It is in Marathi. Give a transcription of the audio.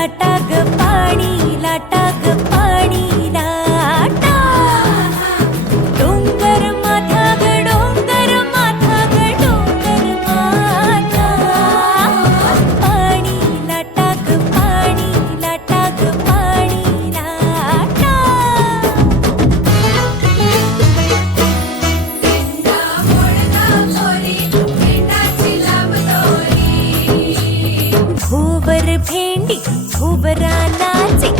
ಕಟಾ भोवर भेंडी भोवरा नाचे